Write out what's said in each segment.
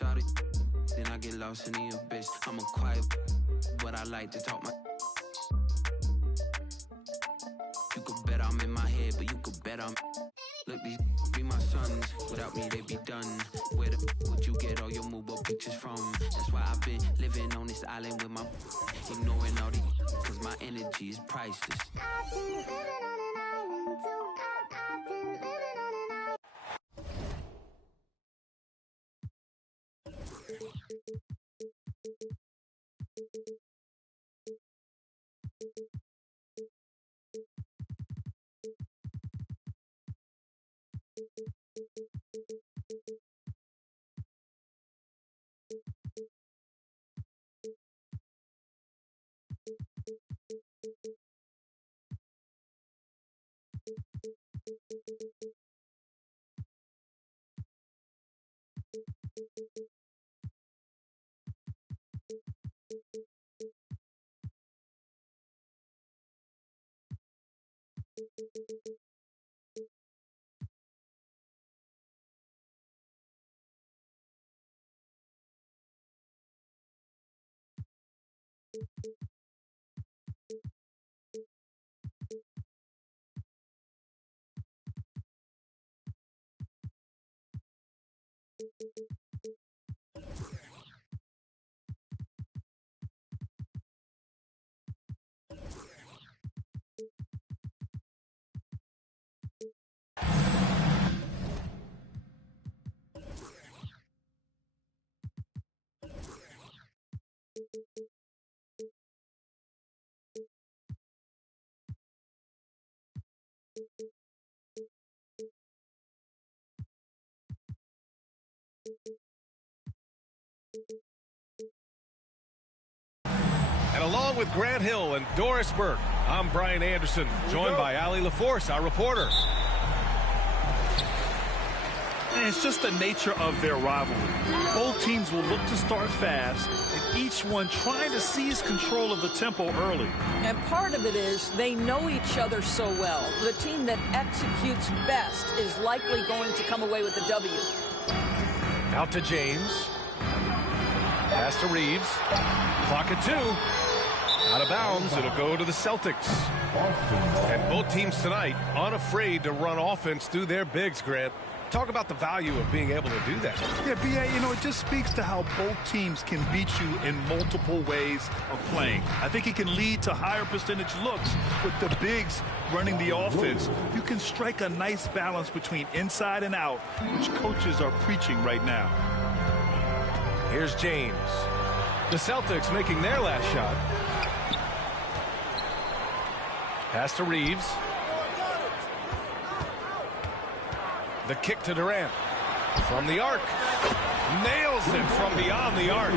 shawty, then I get lost in the abyss. I'm a quiet, but I like to talk my. You could bet I'm in my head, but you could bet I'm. Look, these be my sons. Without me, they be done. Where the would you get all your mobile pictures from? That's why I've been living on this island with my. Ignoring all these, cause my energy is priceless. I've been living on an island too. I've been living on an island. And along with Grant Hill and Doris Burke, I'm Brian Anderson, joined by Ali LaForce, our reporter. And it's just the nature of their rivalry. Both teams will look to start fast, and each one trying to seize control of the tempo early. And part of it is they know each other so well. The team that executes best is likely going to come away with the W. Out to James. Pass to Reeves. Clock at 2. Out of bounds. It'll go to the Celtics. And both teams tonight unafraid to run offense through their bigs, Grant. Talk about the value of being able to do that. Yeah, B.A., you know, it just speaks to how both teams can beat you in multiple ways of playing. I think it can lead to higher percentage looks with the bigs running the offense. You can strike a nice balance between inside and out, which coaches are preaching right now. Here's James. The Celtics making their last shot. Pass to Reeves. The kick to Durant. From the arc. Nails it from beyond the arc.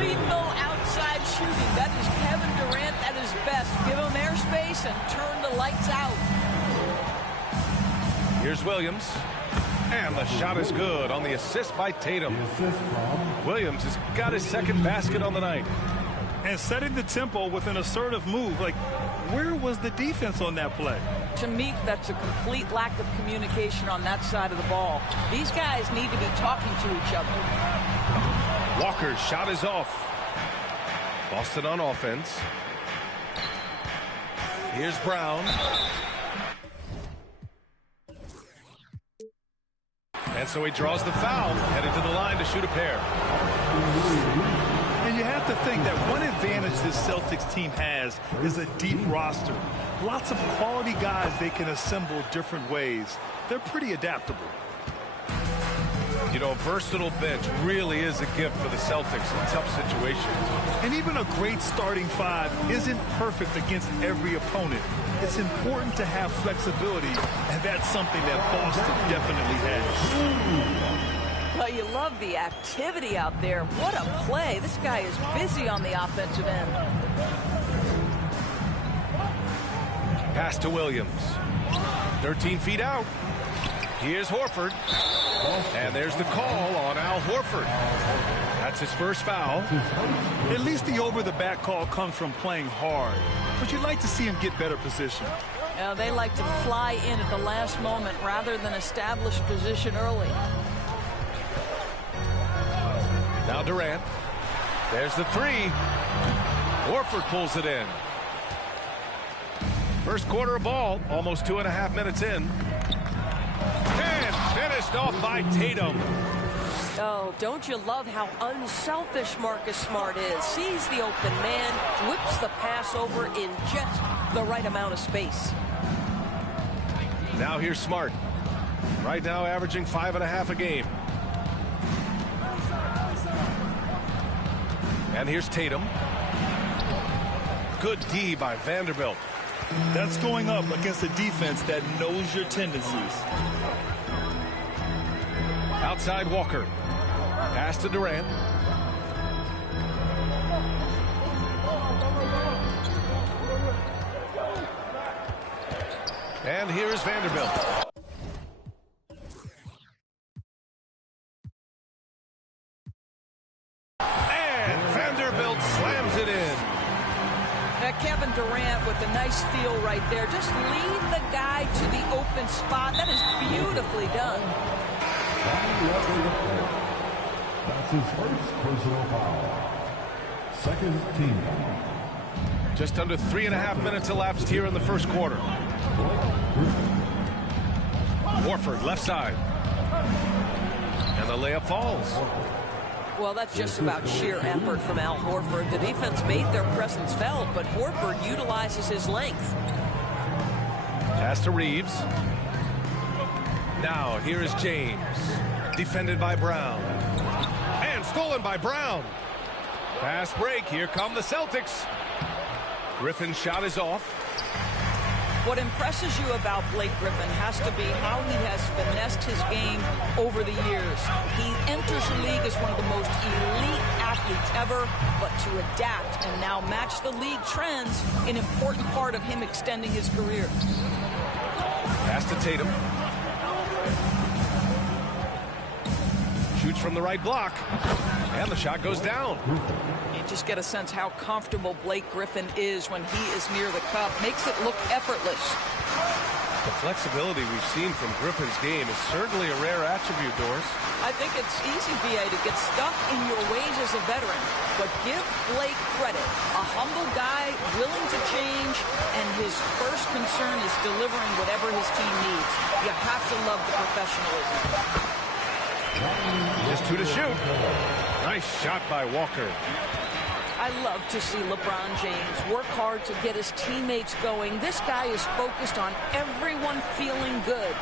Lethal outside shooting. That is Kevin Durant at his best. Give him airspace and turn the lights out. Here's Williams. And the shot is good on the assist by Tatum. Williams has got his second basket on the night. And setting the tempo with an assertive move. Like, where was the defense on that play? To me, that's a complete lack of communication on that side of the ball. These guys need to be talking to each other. Walker's shot is off. Boston on offense. Here's Brown. And so he draws the foul, heading to the line to shoot a pair. And you have to think that one advantage this Celtics team has is a deep roster. Lots of quality guys they can assemble different ways. They're pretty adaptable. You know, a versatile bench really is a gift for the Celtics in tough situations. And even a great starting five isn't perfect against every opponent. It's important to have flexibility, and that's something that Boston definitely has. Well, you love the activity out there. What a play. This guy is busy on the offensive end. Pass to Williams. 13 feet out. Here's Horford. And there's the call on Al Horford. That's his first foul. At least the over-the-back call comes from playing hard. But you'd like to see him get better position. They like to fly in at the last moment rather than establish position early. Now Durant. There's the three. Horford pulls it in. First quarter of ball, almost 2.5 minutes in. And finished off by Tatum. Oh, don't you love how unselfish Marcus Smart is? Sees the open man, whips the pass over in just the right amount of space. Now here's Smart. Right now averaging 5.5 a game. And here's Tatum. Good D by Vanderbilt. That's going up against a defense that knows your tendencies. Outside Walker. Pass to Durant. And here's Vanderbilt. And Vanderbilt slams it in. Kevin Durant with a nice feel right there. Just lead the guy to the open spot. That is beautifully done. That's his first personal foul. Second team foul. Just under 3.5 minutes elapsed here in the first quarter. Horford left side. And the layup falls. Well, that's just about sheer effort from Al Horford. The defense made their presence felt, but Horford utilizes his length. Pass to Reeves. Now, here is James. Defended by Brown. And stolen by Brown. Fast break. Here come the Celtics. Griffin's shot is off. What impresses you about Blake Griffin has to be how he has finessed his game over the years. He enters the league as one of the most elite athletes ever, but to adapt and now match the league trends, an important part of him extending his career. Pass to Tatum. Shoots from the right block. And the shot goes down. You just get a sense how comfortable Blake Griffin is when he is near the cup. Makes it look effortless. The flexibility we've seen from Griffin's game is certainly a rare attribute, Doris. I think it's easy, B.A., to get stuck in your ways as a veteran. But give Blake credit. A humble guy, willing to change, and his first concern is delivering whatever his team needs. You have to love the professionalism. Just 2 to shoot. Nice shot by Walker. I love to see LeBron James work hard to get his teammates going. This guy is focused on everyone feeling good.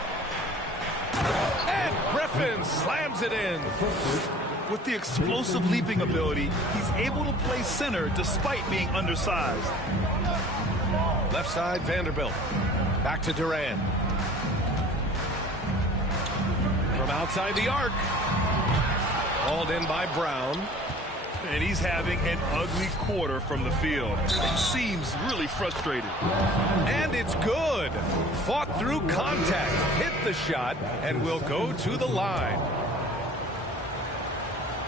And Griffin slams it in. With the explosive leaping ability, he's able to play center despite being undersized. Left side, Vanderbilt. Back to Durant. From outside the arc. Hauled in by Brown. And he's having an ugly quarter from the field. It seems really frustrated. And it's good. Fought through contact. Hit the shot and will go to the line.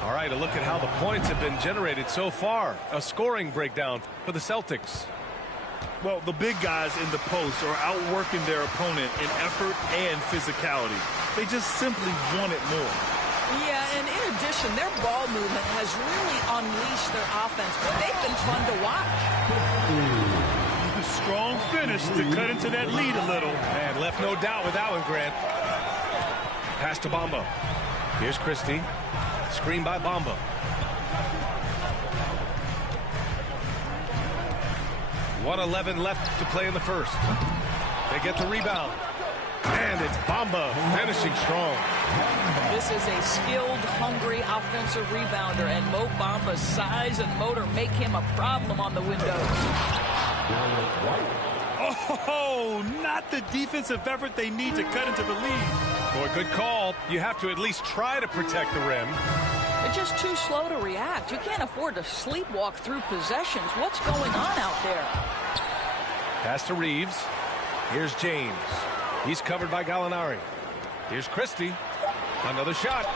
All right, a look at how the points have been generated so far. A scoring breakdown for the Celtics. Well, the big guys in the post are outworking their opponent in effort and physicality. They just simply want it more. Yeah, and in addition, their ball movement has really unleashed their offense, but they've been fun to watch. A strong finish to cut into that lead a little. And left no doubt with that one, Grant. Pass to Bamba. Here's Christie. Screen by Bamba. .111 left to play in the first. They get the rebound. And it's Bamba finishing strong. This is a skilled, hungry offensive rebounder, and Mo Bamba's size and motor make him a problem on the windows. Oh, not the defensive effort they need to cut into the lead. Boy, good call. You have to at least try to protect the rim. They're just too slow to react. You can't afford to sleepwalk through possessions. What's going on out there? Pass to Reeves. Here's James. He's covered by Gallinari. Here's Christie. Another shot.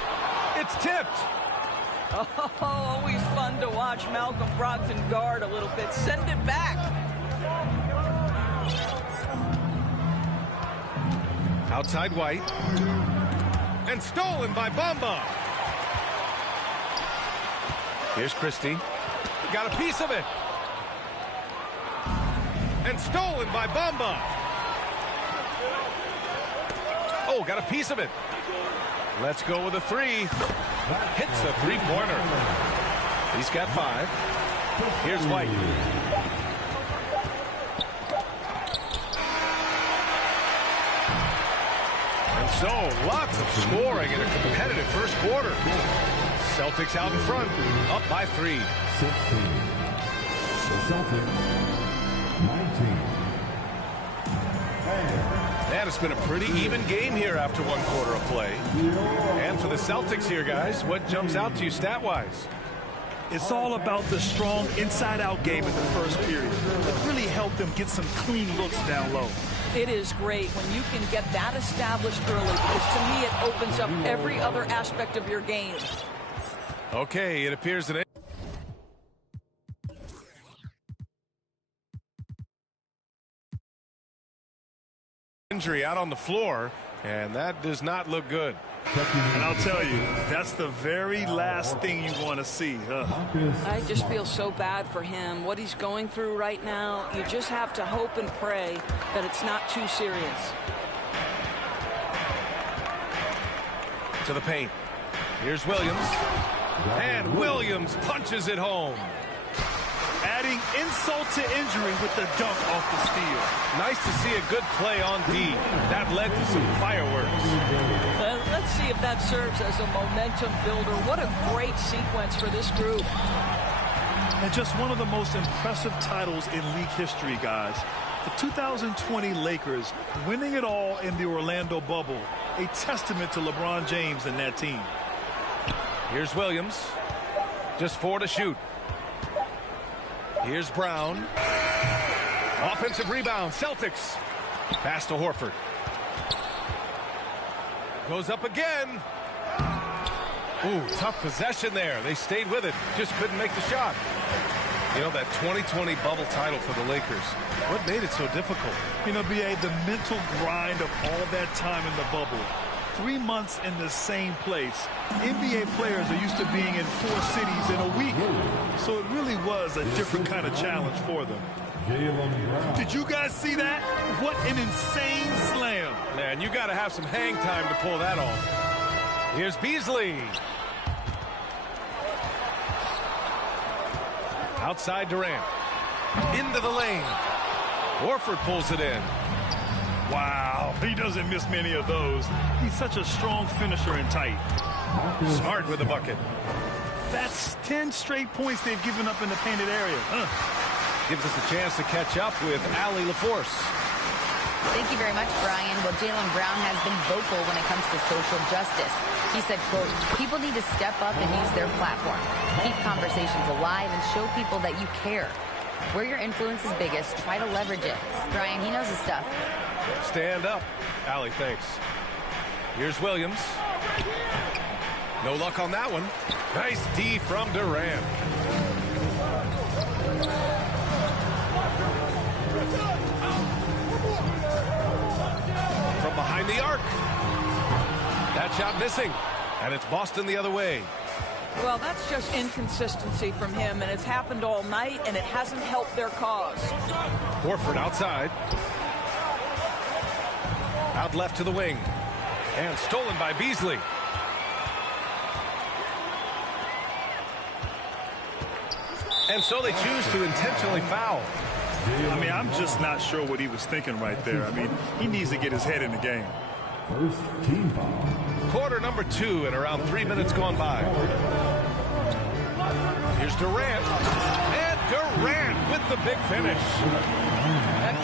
It's tipped. Oh, always fun to watch Malcolm Brogdon guard a little bit. Send it back. Outside White. And stolen by Bamba. Here's Christie. Got a piece of it. And stolen by Bamba. Oh, got a piece of it. Let's go with a three. Hits a three-pointer. He's got 5. Here's White. And so, lots of scoring in a competitive first quarter. Celtics out in front, up by 3. 16. The Celtics, 19. And it's been a pretty even game here after one quarter of play. And for the Celtics here, guys, what jumps out to you stat-wise? It's all about the strong inside-out game in the first period. It really helped them get some clean looks down low. It is great when you can get that established early, because to me it opens up every other aspect of your game. Okay, it appears that injury out on the floor, and that does not look good. And I'll tell you, that's the very last thing you want to see. I just feel so bad for him. What he's going through right now, you just have to hope and pray that it's not too serious. To the paint. Here's Williams. And Williams punches it home. Adding insult to injury with the dunk off the steal. Nice to see a good play on D. That led to some fireworks. Let's see if that serves as a momentum builder. What a great sequence for this group. And just one of the most impressive titles in league history, guys. The 2020 Lakers winning it all in the Orlando bubble. A testament to LeBron James and that team. Here's Williams. Just 4 to shoot. Here's Brown. Offensive rebound, Celtics. Pass to Horford. Goes up again. Ooh, tough possession there. They stayed with it. Just couldn't make the shot. You know, that 2020 bubble title for the Lakers. What made it so difficult? You know, B.A., the mental grind of all that time in the bubble. 3 months in the same place. NBA players are used to being in 4 cities in a week. So it really was a different kind of challenge for them. Did you guys see that? What an insane slam. Man, you got to have some hang time to pull that off. Here's Beasley. Outside Durant. Into the lane. Horford pulls it in. Wow, he doesn't miss many of those. He's such a strong finisher and tight. Smart with the bucket. That's 10 straight points they've given up in the painted area. Gives us a chance to catch up with Allie LaForce. Thank you very much, Brian. Well, Jaylen Brown has been vocal when it comes to social justice. He said, quote, people need to step up and use their platform. Keep conversations alive and show people that you care. Where your influence is biggest, try to leverage it. Brian, he knows his stuff. Stand up. Allie, thanks. Here's Williams. No luck on that one. Nice D from Durant. From behind the arc. That shot missing. And it's Boston the other way. Well, that's just inconsistency from him, and it's happened all night, and it hasn't helped their cause. Horford outside. Out left to the wing. And stolen by Beasley. And so they choose to intentionally foul. I mean, I'm just not sure what he was thinking right there. I mean, he needs to get his head in the game. First team foul. Quarter number 2 and around 3 minutes gone by. Here's Durant. And Durant with the big finish.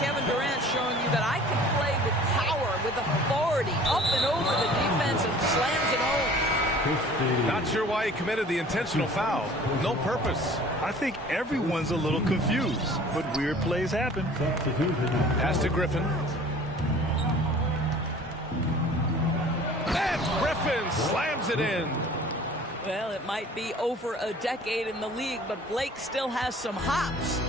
Kevin Durant showing you that I can play with power, with authority, up and over the defense, and slams it home. Not sure why he committed the intentional foul. No purpose. I think everyone's a little confused, but weird plays happen. Pass to Griffin. And Griffin slams it in. Well, it might be over a decade in the league, but Blake still has some hops.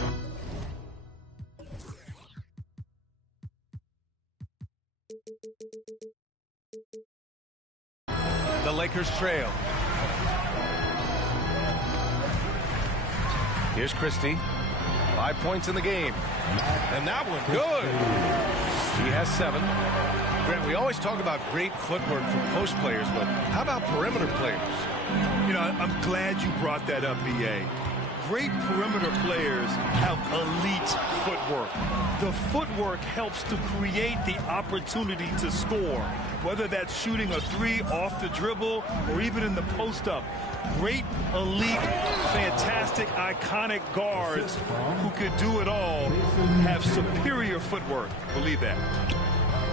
The Lakers trail. Here's Christie. 5 points in the game. And that one, good. He has 7. Grant, we always talk about great footwork from post players, but how about perimeter players? You know, I'm glad you brought that up, B.A. Great perimeter players have elite footwork. The footwork helps to create the opportunity to score, whether that's shooting a 3 off the dribble or even in the post-up. Great, elite, fantastic, iconic guards who could do it all have superior footwork. Believe that.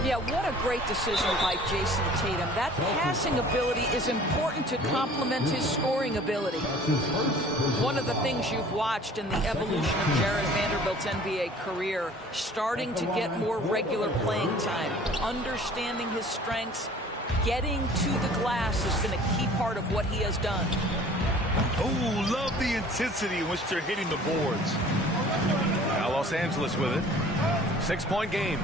Yeah, what a great decision by Jason Tatum. That passing ability is important to complement his scoring ability. One of the things you've watched in the evolution of Jarred Vanderbilt's NBA career, starting to get more regular playing time, understanding his strengths, getting to the glass has been a key part of what he has done. Oh, love the intensity in which they're hitting the boards. Now Los Angeles with it. 6-point game.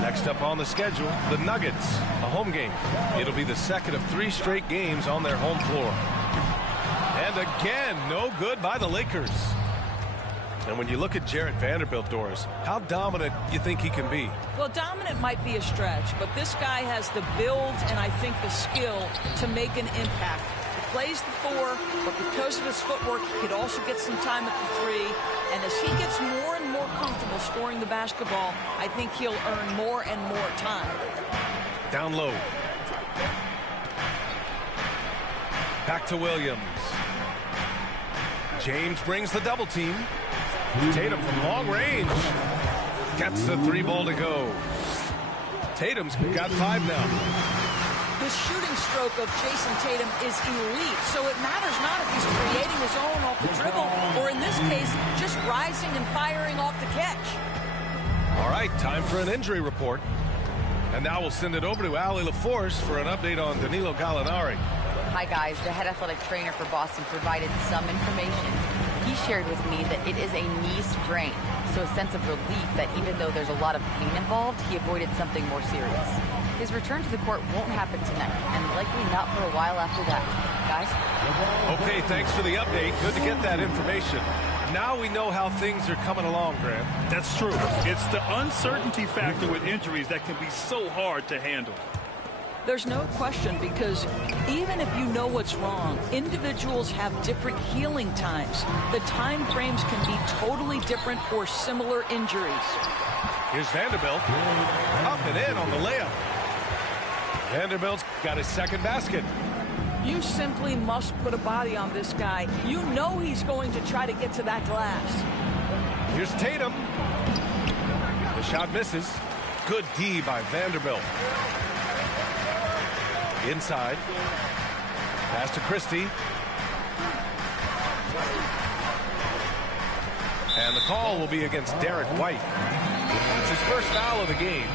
Next up on the schedule, the Nuggets, a home game. It'll be the second of 3 straight games on their home floor. And again, no good by the Lakers. And when you look at Jarred Vanderbilt, Doris, how dominant you think he can be? Well, dominant might be a stretch, but this guy has the build and I think the skill to make an impact. He plays the 4, but because of his footwork, he could also get some time at the 3. And as he gets more and more comfortable scoring the basketball, I think he'll earn more and more time. Down low. Back to Williams. James brings the double team. Tatum from long range. Gets the 3 ball to go. Tatum's got 5 now. The shooting stroke of Jason Tatum is elite, so it matters not if he's creating his own off the dribble, or in this case, just rising and firing off the catch. All right, time for an injury report. And now we'll send it over to Allie LaForce for an update on Danilo Gallinari. Hi, guys. The head athletic trainer for Boston provided some information. He shared with me that it is a knee sprain, so a sense of relief that even though there's a lot of pain involved, he avoided something more serious. His return to the court won't happen tonight, and likely not for a while after that. Guys? Okay, thanks for the update. Good to get that information. Now we know how things are coming along, Grant. That's true. It's the uncertainty factor with injuries that can be so hard to handle. There's no question, because even if you know what's wrong, individuals have different healing times. The time frames can be totally different for similar injuries. Here's Vanderbilt. Up and in on the layup. Vanderbilt's got his second basket. You simply must put a body on this guy. You know he's going to try to get to that glass. Here's Tatum. The shot misses. Good D by Vanderbilt. Inside. Pass to Christie. And the call will be against Derek White. It's his first foul of the game.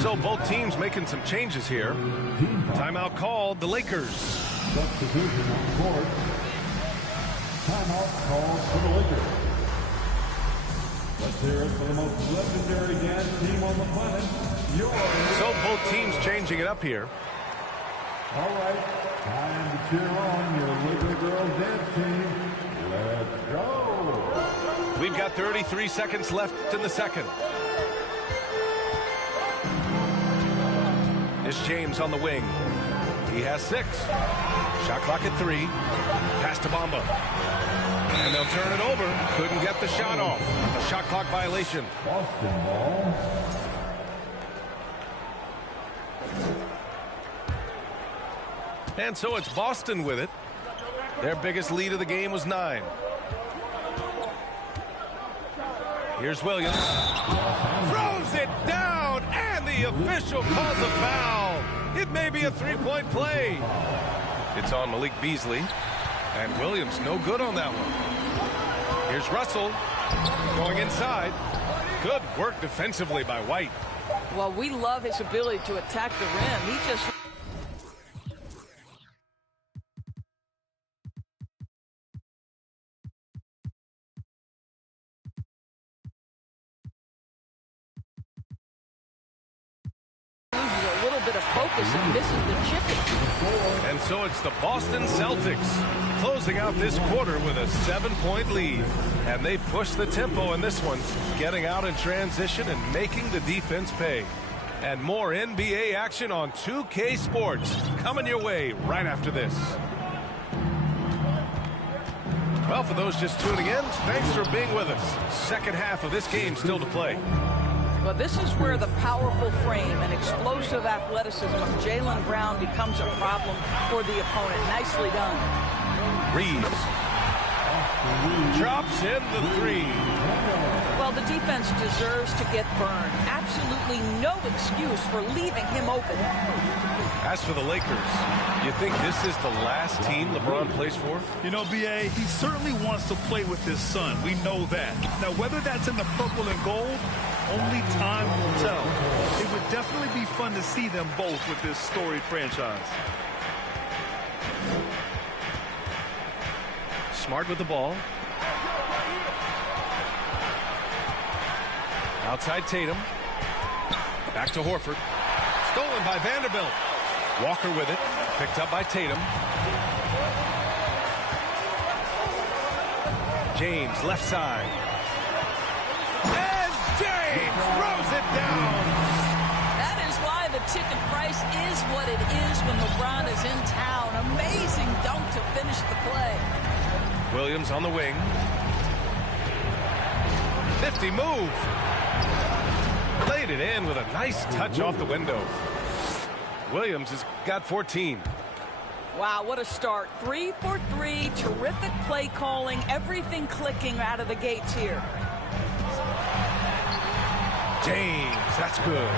So both teams making some changes here. Timeout called the Lakers. Substitution on court. Timeout called for the Lakers. Let's hear it for the most legendary dance team on the planet. So both teams changing it up here. All right, time to cheer on your Laker girls dance team. Let's go. We've got 33 seconds left in the second. Is James on the wing. He has 6. Shot clock at 3. Pass to Bamba. And they'll turn it over. Couldn't get the shot off. A shot clock violation. Boston ball. And so it's Boston with it. Their biggest lead of the game was 9. Here's Williams. Throws it down, and the official calls a foul. It may be a 3-point play. It's on Malik Beasley. And Williams no good on that one. Here's Russell going inside. Good work defensively by White. Well, we love his ability to attack the rim. He just... a little bit of of focus and misses the chipping. And so it's the Boston Celtics closing out this quarter with a 7-point lead. And they push the tempo in this one, getting out in transition and making the defense pay. And more NBA action on 2K Sports coming your way right after this. Well, for those just tuning in, thanks for being with us. Second half of this game still to play. Well, this is where the powerful frame and explosive athleticism of Jaylen Brown becomes a problem for the opponent. Nicely done. Reeves drops in the three. Well, the defense deserves to get burned. Absolutely no excuse for leaving him open. As for the Lakers, you think this is the last team LeBron plays for? You know, B.A., he certainly wants to play with his son. We know that. Now, whether that's in the purple and gold, only time will tell. It would definitely be fun to see them both with this storied franchise. Smart with the ball. Outside Tatum. Back to Horford. Stolen by Vanderbilt. Walker with it. Picked up by Tatum. James, left side. And James throws it down. That is why the ticket price is what it is when LeBron is in town. Amazing dunk to finish the play. Williams on the wing. 50 move. Played it in with a nice touch off the window. Williams has got 14. Wow, what a start. 3 for 3. Terrific play calling. Everything clicking out of the gates here. James, that's good.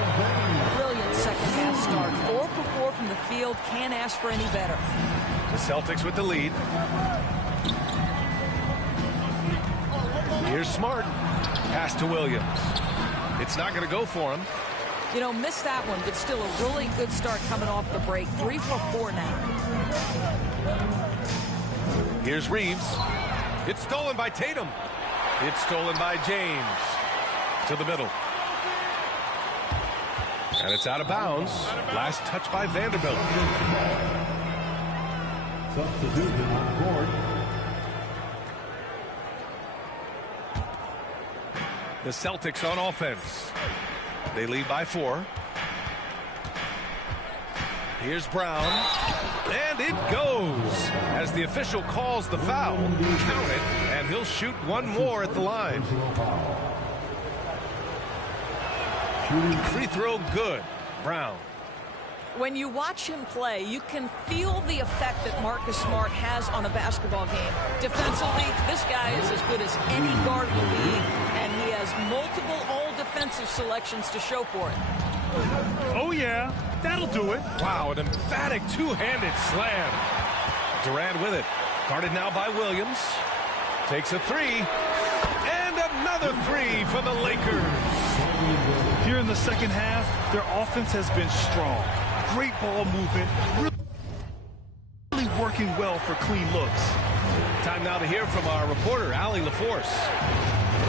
Brilliant second half start. 4 for 4 from the field. Can't ask for any better. The Celtics with the lead. Here's Smart. Pass to Williams. It's not going to go for him. You know, missed that one, but still a really good start coming off the break. 3 for 4 now. Here's Reeves. It's stolen by Tatum. It's stolen by James. To the middle. And it's out of bounds. Last touch by Vanderbilt. Substitution on board. The Celtics on offense. They lead by 4. Here's Brown. And it goes. As the official calls the foul, count it, and he'll shoot one more at the line. Free throw good. Brown. When you watch him play, you can feel the effect that Marcus Smart has on a basketball game. Defensively, this guy is as good as any guard in the league, and he has multiple all-defensive selections to show for it. Oh, yeah. That'll do it. Wow, an emphatic two-handed slam. Durant with it. Guarded now by Williams. Takes a three. And another three for the Lakers. Here in the second half, their offense has been strong. Great ball movement. Really working well for clean looks. Time now to hear from our reporter, Allie LaForce.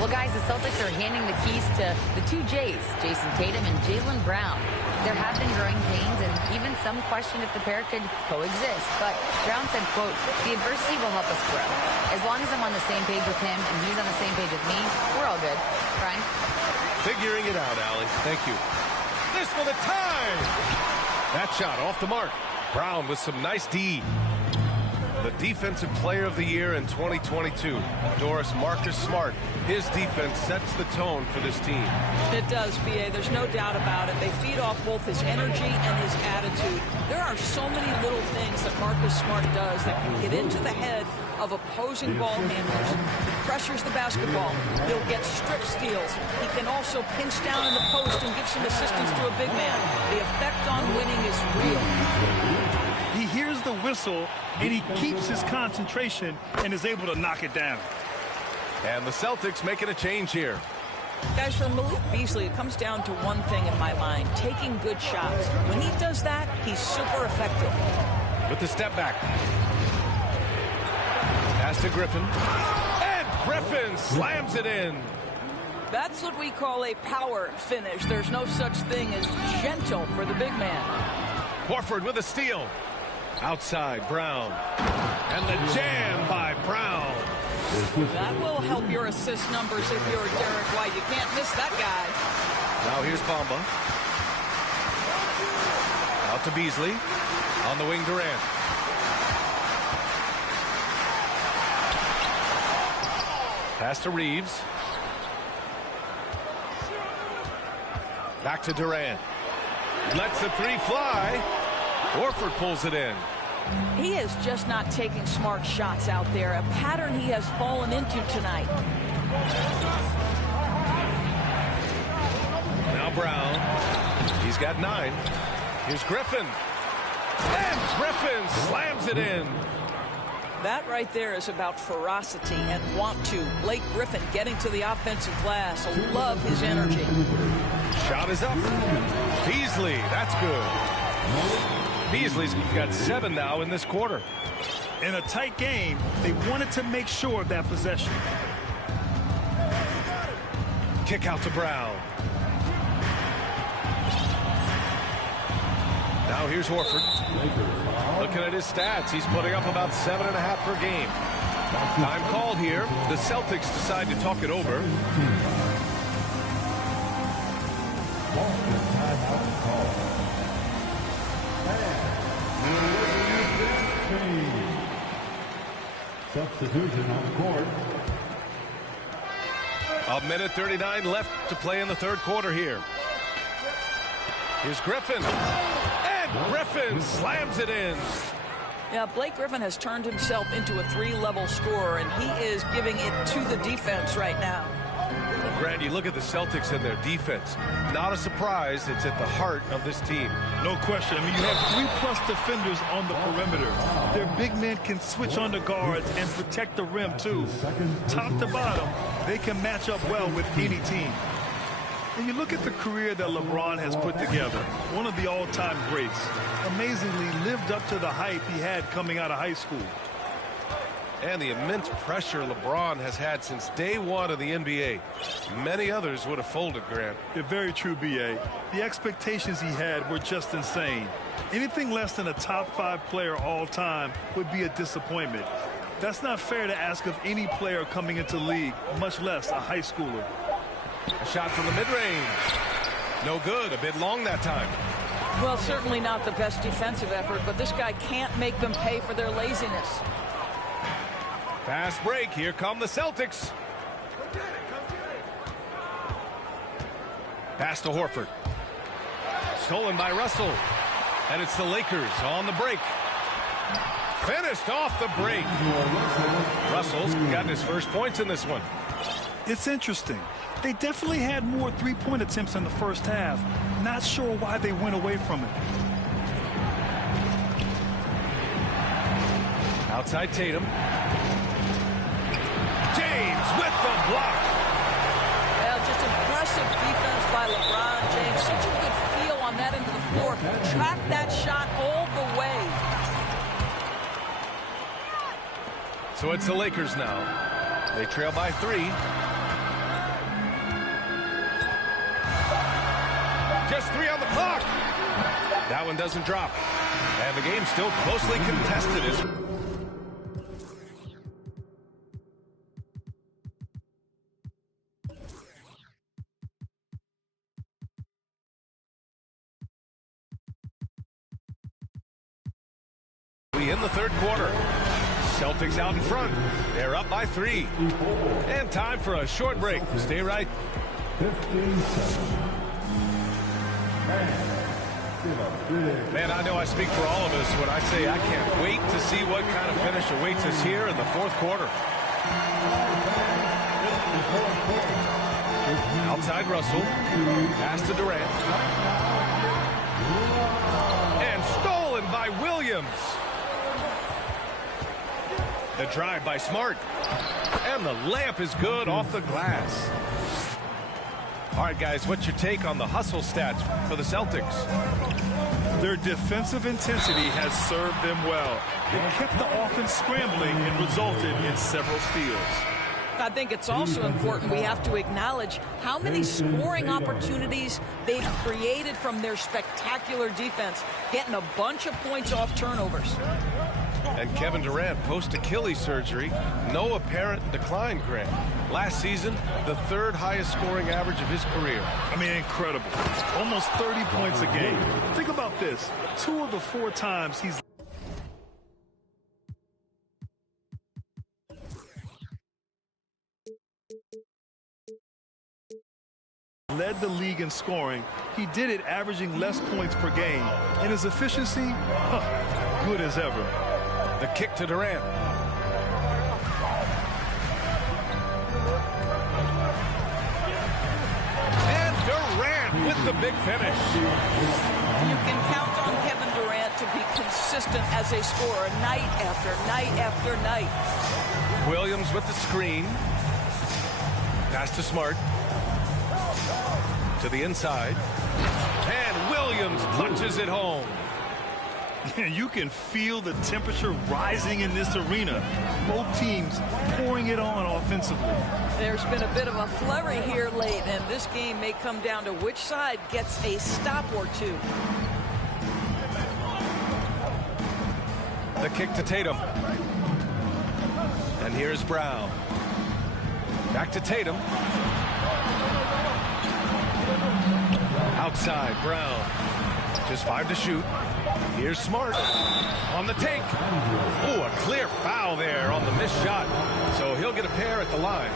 Well, guys, the Celtics are handing the keys to the 2 J's, Jason Tatum and Jaylen Brown. There have been growing pains and even some question if the pair could coexist. But Brown said, quote, "The adversity will help us grow. As long as I'm on the same page with him and he's on the same page with me, we're all good." Brian? Figuring it out, Allie. Thank you. This for the time. That shot off the mark. Brown with some nice D. The Defensive Player of the Year in 2022, Doris, Marcus Smart. His defense sets the tone for this team. It does, B.A. There's no doubt about it. They feed off both his energy and his attitude. There are so many little things that Marcus Smart does that can get into the head of opposing ball handlers. He pressures the basketball. He'll get strip steals. He can also pinch down in the post and give some assistance to a big man. The effect on winning is real. He hears the whistle, and he keeps his concentration and is able to knock it down. And the Celtics making a change here. Guys, for Malik Beasley, it comes down to one thing in my mind, taking good shots. When he does that, he's super effective. With the step back. Pass to Griffin. And Griffin slams it in. That's what we call a power finish. There's no such thing as gentle for the big man. Horford with a steal. Outside, Brown. And the jam by Brown. That will help your assist numbers if you're Derek White. You can't miss that guy. Now here's Bamba. Out to Beasley. On the wing, Durant. Pass to Reeves. Back to Durant. Lets the three fly. Horford pulls it in. He is just not taking smart shots out there, a pattern he has fallen into tonight. Now Brown. He's got 9. Here's Griffin. And Griffin slams it in. That right there is about ferocity and want to. Blake Griffin getting to the offensive glass. I love his energy. Shot is up. Beasley, that's good. Beasley's got 7 now in this quarter. In a tight game, they wanted to make sure of that possession. Kick out to Brown. Now here's Horford. Looking at his stats, he's putting up about 7.5 per game. Time called here. The Celtics decide to talk it over. Substitution on the court. A minute 39 left to play in the third quarter here. Here's Griffin. And Griffin slams it in. Yeah, Blake Griffin has turned himself into a 3-level scorer, and he is giving it to the defense right now. Well, Grant, you look at the Celtics and their defense. Not a surprise. It's at the heart of this team. No question. I mean, you have 3+ defenders on the perimeter. Their big men can switch on the guards and protect the rim, too. Top to bottom, they can match up well with any team. And you look at the career that LeBron has put together, one of the all-time greats. Amazingly lived up to the hype he had coming out of high school. And the immense pressure LeBron has had since day one of the NBA. Many others would have folded, Grant. Yeah, very true, B.A. The expectations he had were just insane. Anything less than a top 5 player all time would be a disappointment. That's not fair to ask of any player coming into the league, much less a high schooler. A shot from the mid-range. No good. A bit long that time. Well, certainly not the best defensive effort, but this guy can't make them pay for their laziness. Fast break. Here come the Celtics. Pass to Horford. Stolen by Russell. And it's the Lakers on the break. Finished off the break. Russell's gotten his first points in this one. It's interesting. They definitely had more three-point attempts in the first half. Not sure why they went away from it. Outside Tatum. James with the block. Well, just impressive defense by LeBron James. Such a good feel on that end of the floor. Track that shot all the way. So it's the Lakers now. They trail by 3. Just 3 on the clock. That one doesn't drop. And the game's still closely contested. In the third quarter. Celtics out in front. They're up by 3. And time for a short break. Stay right. 15 seconds. Man, I know I speak for all of us when I say I can't wait to see what kind of finish awaits us here in the fourth quarter. Outside Russell. Pass to Durant. And stolen by Williams. The drive by Smart. And the layup is good off the glass. All right, guys, what's your take on the hustle stats for the Celtics? Their defensive intensity has served them well. It kept the offense scrambling and resulted in several steals. I think it's also important we have to acknowledge how many scoring opportunities they've created from their spectacular defense, getting a bunch of points off turnovers. And Kevin Durant, post-Achilles surgery, no apparent decline, Grant. Last season, the third highest scoring average of his career. I mean, incredible. Almost 30 points a game. Think about this. 2 of the 4 times he's led the league in scoring. He did it averaging less points per game. And his efficiency, good as ever. The kick to Durant. And Durant with the big finish. You can count on Kevin Durant to be consistent as a scorer night after night after night. Williams with the screen. Pass to Smart. To the inside. And Williams punches it home. You can feel the temperature rising in this arena. Both teams pouring it on offensively. There's been a bit of a flurry here late, and this game may come down to which side gets a stop or two. The kick to Tatum. And here's Brown. Back to Tatum. Outside, Brown. Just 5 to shoot. Here's Smart on the take. Oh, a clear foul there on the missed shot. So he'll get a pair at the line.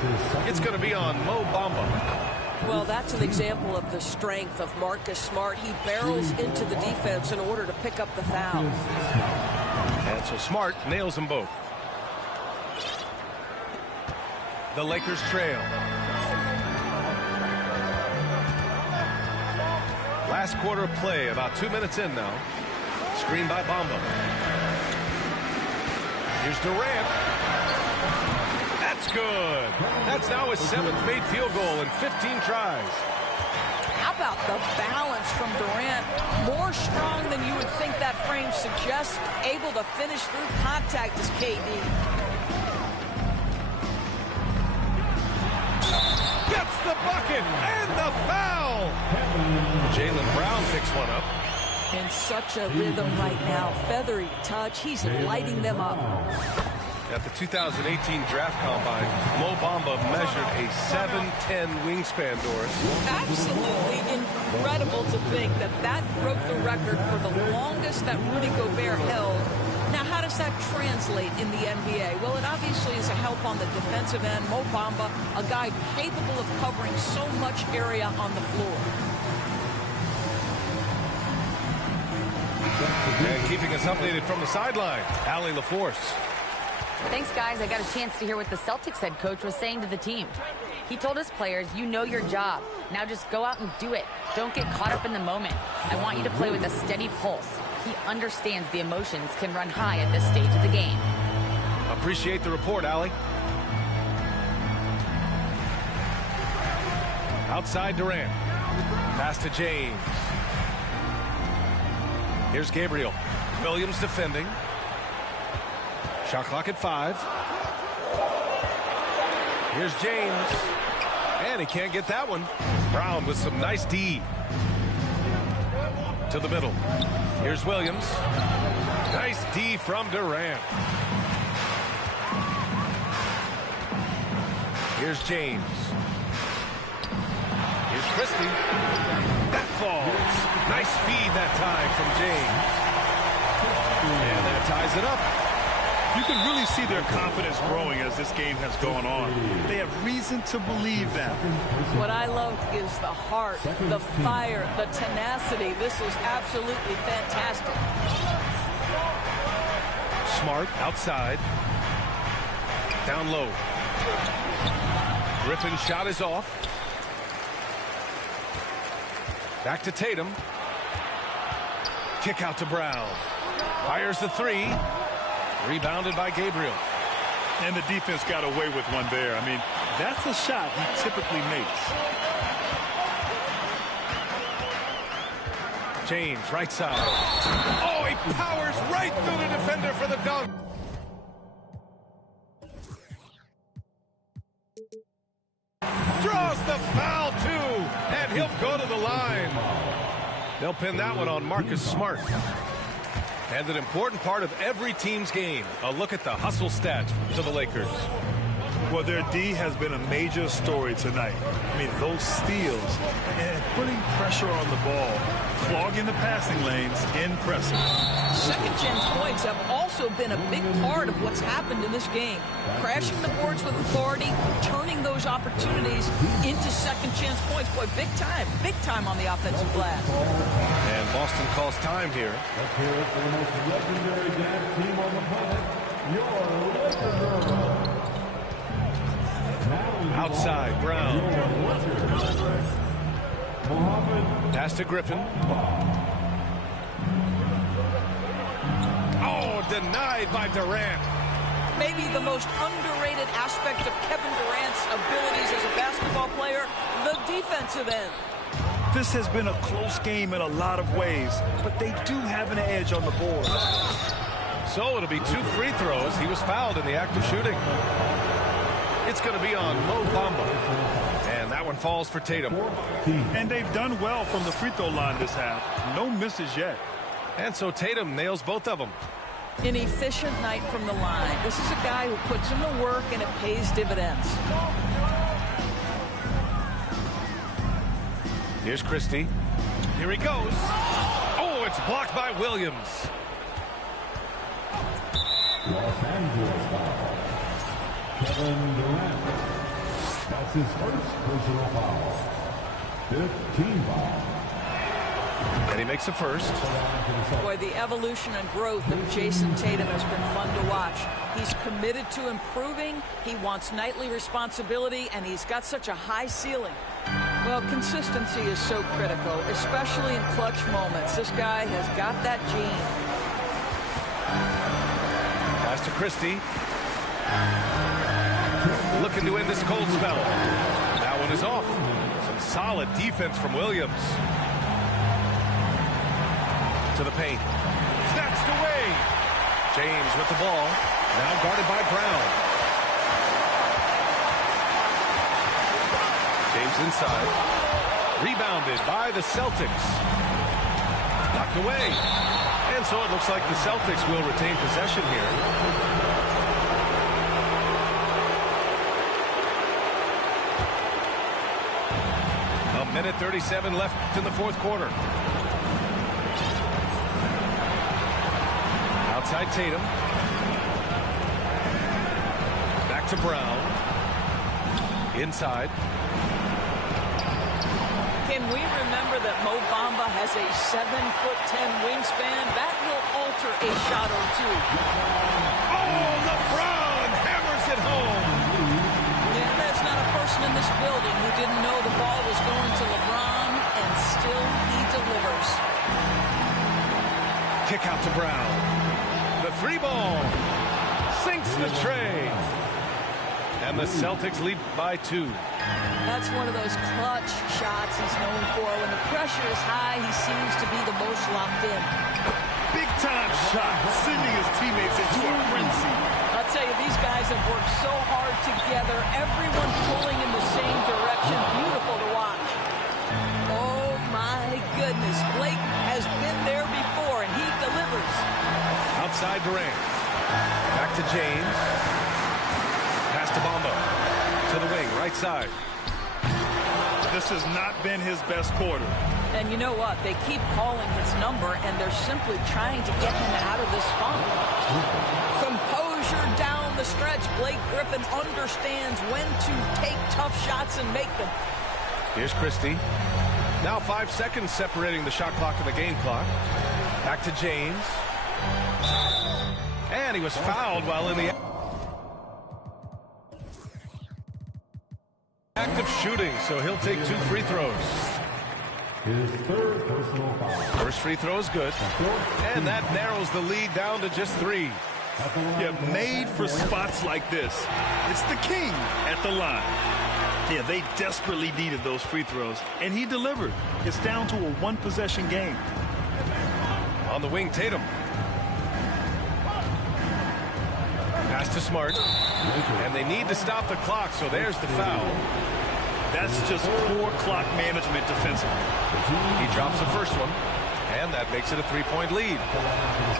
It's going to be on Mo Bamba. Well, that's an example of the strength of Marcus Smart. He barrels into the defense in order to pick up the foul. And so Smart nails them both. The Lakers trail. Last quarter of play, about 2 minutes in now. Screen by Bamba. Here's Durant. That's good. That's now his 7th made field goal in 15 tries. How about the balance from Durant? More strong than you would think that frame suggests. Able to finish through contact is KD. Gets the bucket and the foul. Jaylen Brown picks one up. In such a rhythm right now. Feathery touch. He's lighting them up. At the 2018 Draft Combine, Mo Bamba measured a 7'10" wingspan, Doris. Absolutely incredible to think that that broke the record for the longest that Rudy Gobert held. Now, how does that translate in the NBA? Well, it obviously is a help on the defensive end. Mo Bamba, a guy capable of covering so much area on the floor. And keeping us updated from the sideline, Allie LaForce. Thanks, guys. I got a chance to hear what the Celtics head coach was saying to the team. He told his players, you know your job. Now just go out and do it. Don't get caught up in the moment. I want you to play with a steady pulse. He understands the emotions can run high at this stage of the game. Appreciate the report, Allie. Outside Durant. Pass to James. Here's Gabriel. Williams defending. Shot clock at 5. Here's James. And he can't get that one. Brown with some nice D. To the middle. Here's Williams. Nice D from Durant. Here's James. Here's Christie. That falls. Nice feed that time from James. And that ties it up. You can really see their confidence growing as this game has gone on. They have reason to believe that. What I loved is the heart, the fire, the tenacity. This is absolutely fantastic. Smart outside. Down low. Griffin's shot is off. Back to Tatum. Kick out to Brown. Fires the 3. Rebounded by Gabriel. And the defense got away with one there. I mean, that's a shot he typically makes. James, right side. Oh, he powers right through the defender for the dunk. Draws the foul, too. And he'll go to the line. They'll pin that one on Marcus Smart. And an important part of every team's game, a look at the hustle stats for the Lakers. Well, their D has been a major story tonight. I mean, those steals and putting pressure on the ball, clogging the passing lanes, impressive. Second chance points have also been a big part of what's happened in this game. Crashing the boards with authority, turning those opportunities into second chance points. Boy, big time on the offensive glass. And Boston calls time here. Let's hear it for the most legendary dance team on the planet, your Lakers Girls. Outside, Brown. Pass to Griffin. Oh, denied by Durant. Maybe the most underrated aspect of Kevin Durant's abilities as a basketball player, the defensive end. This has been a close game in a lot of ways, but they do have an edge on the board. So it'll be 2 free throws. He was fouled in the act of shooting. It's going to be on Mo Bamba. And that one falls for Tatum. And they've done well from the free throw line this half. No misses yet. And so Tatum nails both of them. An efficient night from the line. This is a guy who puts in the work and it pays dividends. Here's Christie. Here he goes. Oh, it's blocked by Williams. Los Angeles foul. Kevin Durant. That's his first personal foul. 15 foul. And he makes a first. Boy, the evolution and growth of Jason Tatum has been fun to watch. He's committed to improving. He wants nightly responsibility, and he's got such a high ceiling. Well, consistency is so critical, especially in clutch moments. This guy has got that gene. Pass to Christie. Looking to end this cold spell. That one is off. Some solid defense from Williams. To the paint. Snatched away. James with the ball. Now guarded by Brown. James inside. Rebounded by the Celtics. Knocked away. And so it looks like the Celtics will retain possession here. Minute 37 left in the fourth quarter. Outside Tatum. Back to Brown. Inside. Can we remember that Mo Bamba has a 7'10" wingspan? That will alter a shot or two. Oh, LeBron hammers it home. Yeah, there's not a person in this building who didn't know the ball was going to LeBron, and still he delivers. Kick out to Brown. The 3 ball sinks the tray. And the Celtics lead by 2. That's one of those clutch shots he's known for. When the pressure is high, he seems to be the most locked in. Big time shot, sending his teammates into a frenzy. I'll tell you, these guys have worked so hard together. Everyone pulling in the same direction. Beautiful to watch. Oh, my goodness. Blake has been there before, and he delivers. Outside Durant. Back to James. Pass to Bamba. To the wing, right side. This has not been his best quarter. And you know what? They keep calling his number, and they're simply trying to get him out of this funk. Composure down the stretch. Blake Griffin understands when to take tough shots and make them. Here's Christie. Now 5 seconds separating the shot clock and the game clock. Back to James. And he was fouled while in the act of shooting, so he'll take 2 free throws. His third personal foul. First free throw is good. And that narrows the lead down to just 3. Yeah, made for spots like this. It's the king at the line. Yeah, they desperately needed those free throws, and he delivered. It's down to a 1-possession game. On the wing, Tatum. Pass to Smart. And they need to stop the clock, so there's the foul. That's just poor clock management defensively. He drops the first one, and that makes it a 3-point lead.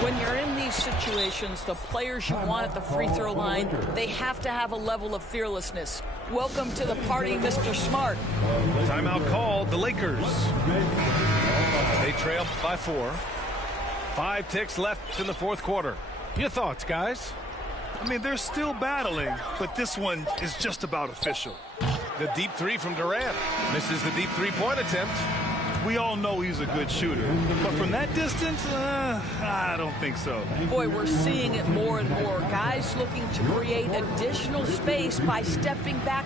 When you're in these situations, the players you want at the free throw line, they have to have a level of fearlessness. Welcome to the party, Mr. Smart. Timeout called, the Lakers. They trail by 4. 5 ticks left in the fourth quarter. Your thoughts, guys? I mean, they're still battling, but this one is just about official. The deep three from Durant. Misses the deep three-point attempt. We all know he's a good shooter, but from that distance, I don't think so. Boy, we're seeing it more and more. Guys looking to create additional space by stepping back.